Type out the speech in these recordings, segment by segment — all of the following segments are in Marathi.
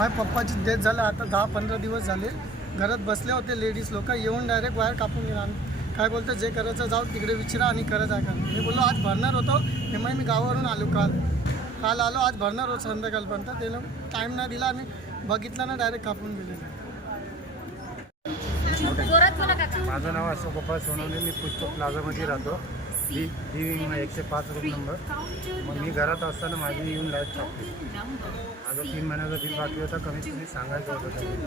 माझ्या पप्पाची डेथ झालं आता दहा पंधरा दिवस झाले. घरात बसले होते लेडीज लोक. येऊन डायरेक्ट वायर कापून गेला काय बोलतं जे करायचं जाऊ तिकडे विचारा आणि करत आहे का. मी बोललो आज भरणार होतो. हे मग मी गावावरून आलो काल. काल आलो आज भरणार होतो संध्याकाळपर्यंत. ते टाईम नाही दिला आणि बघितलं ना डायरेक्ट कापून गेले जोरात बोला काका. माझं नाव अशोक गोपाळ सोनवणे मी पुष्पक प्लाझामध्ये राहतो. ही ही विंग एकशे पाच रूम नंबर मग मी घरात असताना माझी येऊन लाइट कापली माझं तीन महिन्याचं बिल बाकी होतं कमीत कमी सांगायचं होतं त्यांनी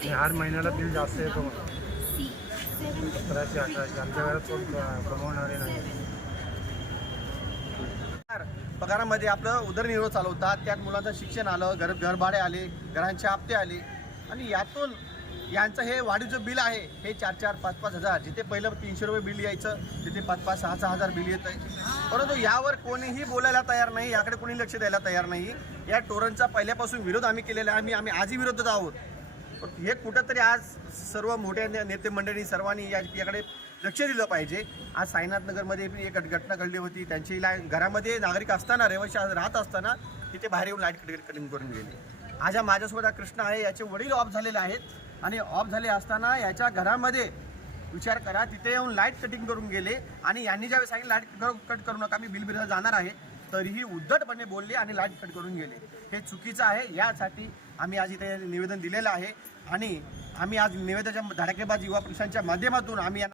आणि हर महिन्याला बिल जास्त येतो मला सतराशे अठराशे आमच्या घरात कोण कमवणारे नाही. पगारामध्ये आपलं उदरनिर्वाह चालवतात त्यात मुलांचं शिक्षण आलं घर घरभाडे आले घरांचे हप्ते आले. आणि यातून यांचं हे वाढीचं बिल आहे हे चार चार पाच पाच हजार. जिथे पहिलं तीनशे रुपये बिल यायचं तिथे पाच पाच सहा सहा हजार बिल येत आहे परंतु यावर कोणीही बोलायला तयार नाही याकडे कोणी लक्ष द्यायला तयार नाही. या टोरणचा पहिल्यापासून विरोध आम्ही केलेला आहे आम्ही आम्ही आजही विरोधात आहोत. हे कुठंतरी आज सर्व मोठ्या नेते मंडळी सर्वांनी या याकडे लक्ष दिलं पाहिजे. आज साईनाथनगरमध्ये पण एक घटना घडली होती. त्यांची ला घरामध्ये नागरिक असताना रहिवासी राहत असताना तिथे बाहेर येऊन लाइट कटिंग करून गेली. आज माझ्यासोबत हा कृष्ण आहे याचे वडील ऑफ झालेले आहेत. आणि ऑफ झाले असताना याच्या घरामध्ये विचार करा तिथे येऊन लाइट कटिंग करून गेले आणि यांनी ज्यावेळी सांगितलं लाइट कट करू नका मी बिल बिल जाणार आहे तरीही उद्धटपणे बोलले आणि लाइट कट करून गेले. हे चुकीचं आहे यासाठी आम्ही आज इथे निवेदन दिलेलं आहे आणि आम्ही आज निवेदनाच्या धडाकेबाज युवा पुरुषांच्या माध्यमातून आम्ही